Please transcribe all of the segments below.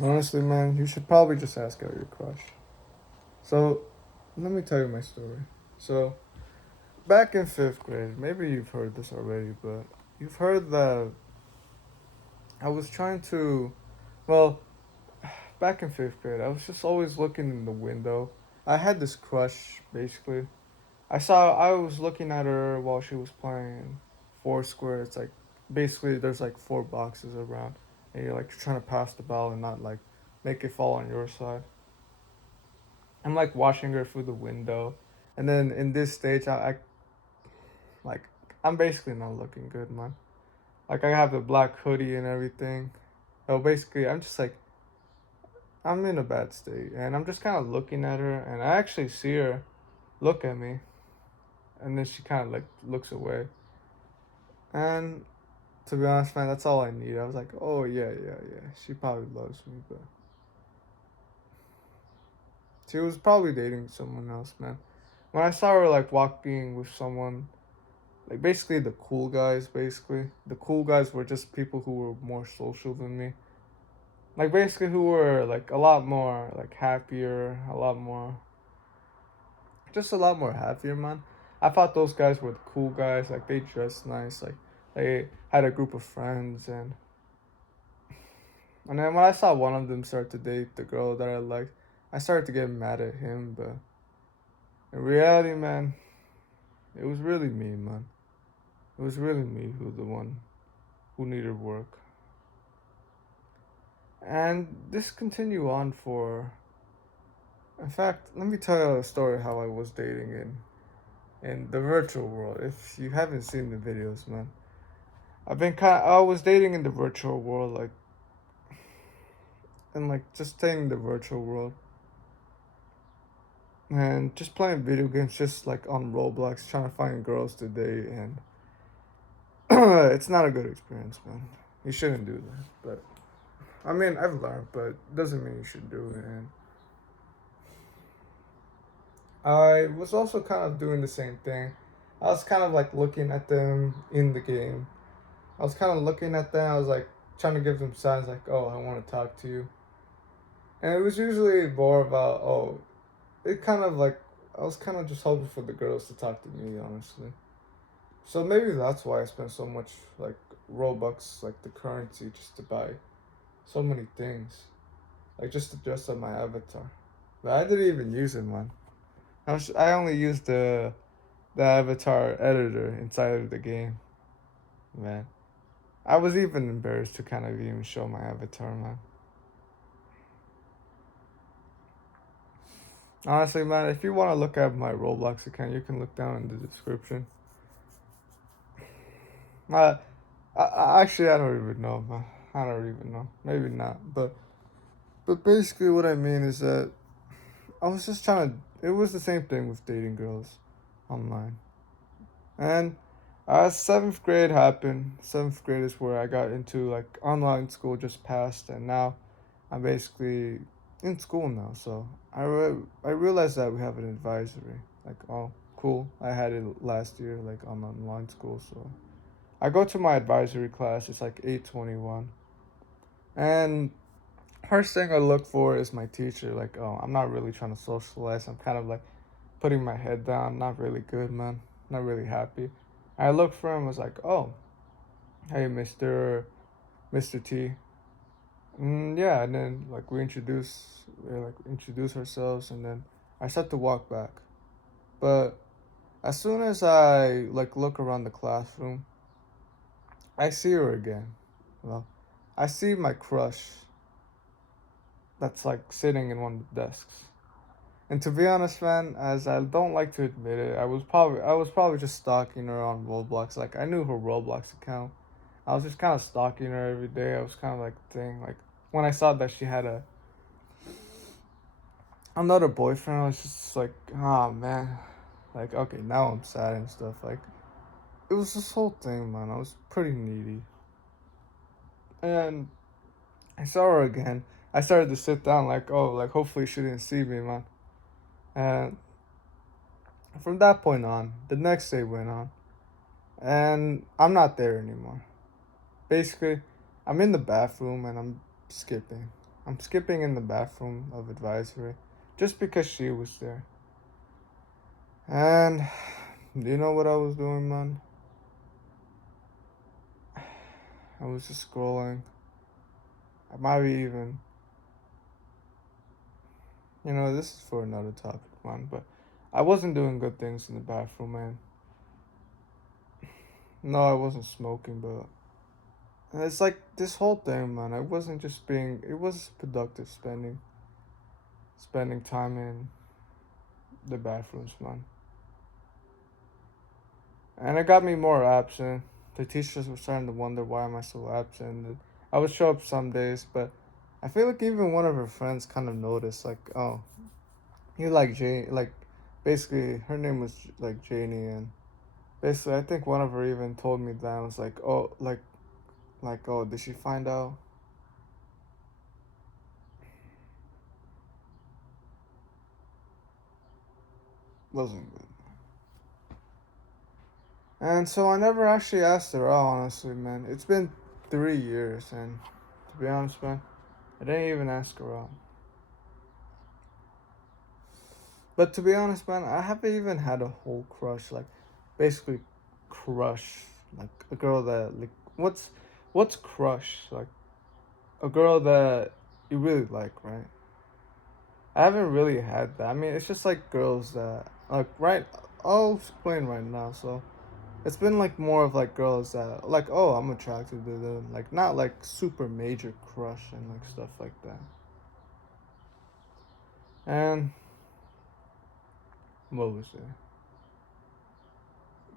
Honestly, man, you should probably just ask out your crush. So, let me tell you my story. So, back in fifth grade, maybe you've heard this already, but you've heard that I was trying to, well, back in fifth grade, I was just always looking in the window. I had this crush, basically. I was looking at her while she was playing Foursquare. It's like, basically, there's like four boxes around, and you're like trying to pass the ball and not like make it fall on your side. I'm like watching her through the window, and then in this stage, I like I'm basically not looking good, man. Like I have the black hoodie and everything. So basically, I'm just like I'm in a bad state, and I'm just kind of looking at her, and I actually see her look at me, and then she kind of like looks away. And to be honest, man, that's all I need. I was like, oh yeah, yeah, yeah. She probably loves me, but she was probably dating someone else, man. When I saw her like walking with someone, like basically the cool guys, basically the cool guys were just people who were more social than me. Like basically who were like a lot more like happier, a lot more, just a lot more happier, man. I thought those guys were the cool guys. Like they dressed nice, like they had a group of friends, and then when I saw one of them start to date the girl that I liked, I started to get mad at him. But in reality, man, it was really me, man. It was really me who the one who needed work. And this continued on for. In fact, let me tell you a story how I was dating in the virtual world. If you haven't seen the videos, man, I was dating in the virtual world, like and like just staying in the virtual world and just playing video games, just like on Roblox, trying to find girls to date, and it's not a good experience, man. You shouldn't do that. But I mean, I've learned, but it doesn't mean you should do it. And I was also kind of doing the same thing. I was kind of like looking at them in the game. I was kind of looking at them. I was like trying to give them signs like, oh, I want to talk to you. And it was usually more about, oh, it kind of like, I was kind of just hoping for the girls to talk to me, honestly. So maybe that's why I spent so much like Robux, like the currency, just to buy so many things. Like just to dress up my avatar. But I didn't even use it, man. I only used the avatar editor inside of the game, man. I was even embarrassed to kind of even show my avatar, man. Honestly, man, if you want to look at my Roblox account, you can look down in the description. Uh, actually, I don't even know, man. I don't even know. Maybe not, but basically, what I mean is that I was just trying to. It was the same thing with dating girls online, and seventh grade happened. Seventh grade is where I got into like online school just passed, and now I'm basically in school now. So I realized that we have an advisory. Like, oh, cool. I had it last year, like on online school. So I go to my advisory class. It's like 8:21, and first thing I look for is my teacher. Like, oh, I'm not really trying to socialize. I'm kind of like putting my head down. Not really good, man. Not really happy. I looked for him. Was like, oh, hey, Mister T. Yeah, and then like we introduce ourselves, and then I start to walk back. But as soon as I like look around the classroom, I see her again. Well, I see my crush that's like sitting in one of the desks. And to be honest, man, as I don't like to admit it, I was probably just stalking her on Roblox. Like I knew her Roblox account. I was just kind of stalking her every day. I was kind of like thing like when I saw that she had another boyfriend, I was just like, oh man, like okay, now I'm sad and stuff. Like it was this whole thing, man. I was pretty needy, and I saw her again. I started to sit down, like oh, like hopefully she didn't see me, man. And from that point on, the next day went on, and I'm not there anymore. Basically, I'm in the bathroom and I'm skipping. I'm skipping in the bathroom of advisory just because she was there. And do you know what I was doing, man? I was just scrolling. I might be even, this is for another topic, man, but I wasn't doing good things in the bathroom, man. No, I wasn't smoking, but it's like this whole thing, man. I wasn't just being, it was productive spending time in the bathrooms, man. And it got me more absent. The teachers were starting to wonder why am I so absent. I would show up some days, but I feel like even one of her friends kind of noticed, like, oh, you like Jane, like, basically her name was like Janie, and basically I think one of her even told me that. I was like, oh, oh, did she find out? Wasn't good. And so I never actually asked her out, honestly, man. It's been 3 years, and to be honest, man, I didn't even ask her out. But to be honest, man, I haven't even had a whole crush, like, basically crush, like a girl that, like, what's crush, like a girl that you really like, right? I haven't really had that. I mean, it's just like girls that, like, right. I'll explain right now. So it's been like more of like girls that, like, oh, I'm attracted to them, like not like super major crush and like stuff like that. And what was it?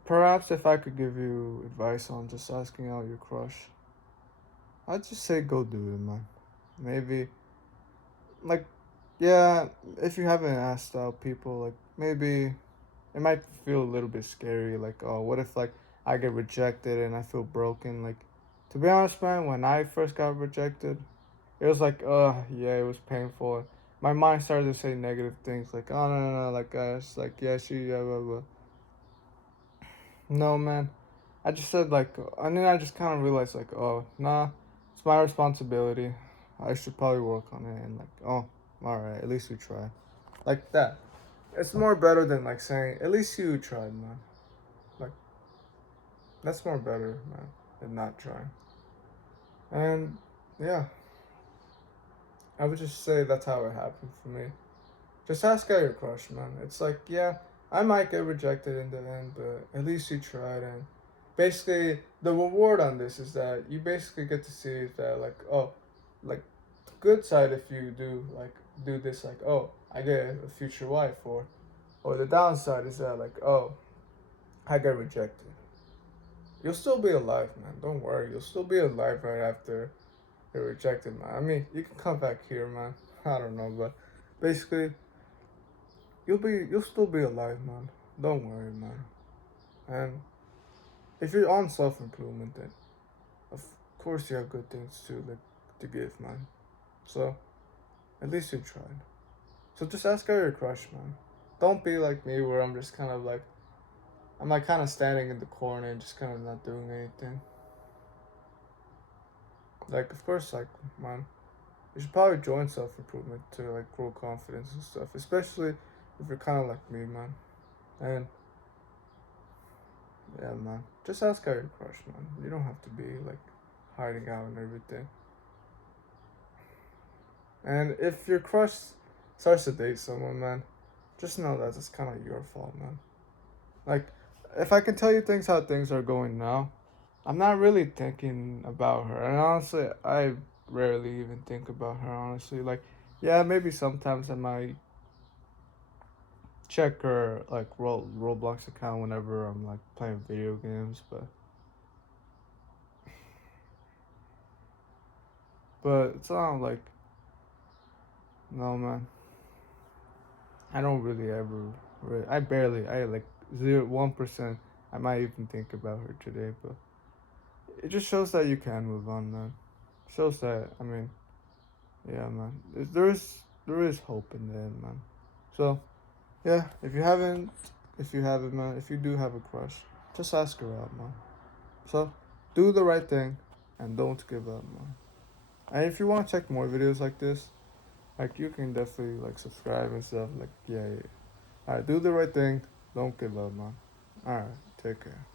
Perhaps if I could give you advice on just asking out your crush, I'd just say go do it, man. Maybe, like, yeah, if you haven't asked out people, like, maybe it might feel a little bit scary. Like, oh, what if, like, I get rejected and I feel broken? Like, to be honest, man, when I first got rejected, it was like, yeah, it was painful. My mind started to say negative things, like, oh, no, no, no, like, it's like, yeah, she, yeah, blah, blah. No, man. I just said like, and then I just kind of realized like, oh, nah, it's my responsibility. I should probably work on it, and like, oh, all right, at least we tried, like that. It's more better than like saying, at least you tried, man. Like that's more better, man, than not trying. And yeah, I would just say that's how it happened for me. Just ask out your crush, man. It's like, yeah, I might get rejected in the end, but at least you tried. And basically, the reward on this is that you basically get to see that, like, oh, like, the good side if you do, like, do this, like, oh, I get a future wife, or the downside is that, like, oh, I get rejected. You'll still be alive, man. Don't worry. You'll still be alive right after you're rejected, man. I mean, you can come back here, man. I don't know, but basically, you'll still be alive, man. Don't worry, man. And if you're on self improvement, then of course you have good things to give, man. So at least you tried. So just ask out your crush, man. Don't be like me where I'm just kind of like I'm like kind of standing in the corner and just kind of not doing anything. Like of course, like man, you should probably join self improvement to like grow confidence and stuff, especially if you're kind of like me, man. And yeah, man. Just ask out your crush, man. You don't have to be like hiding out and everything. And if your crush starts to date someone, man, just know that it's kind of your fault, man. Like, if I can tell you things how things are going now, I'm not really thinking about her. And honestly, I rarely even think about her, honestly. Like, yeah, maybe sometimes I might check her, like, Roblox account whenever I'm, like, playing video games, but it's not like, no, man. I don't really ever, I barely, I like 1%. I might even think about her today, but it just shows that you can move on, man. Shows that, I mean, yeah, man. There is hope in the end, man. So, yeah, if you haven't, man, if you do have a crush, just ask her out, man. So, do the right thing and don't give up, man. And if you want to check more videos like this, like you can definitely like subscribe and stuff. Like yeah. Alright, do the right thing. Don't give up, man. Alright, take care.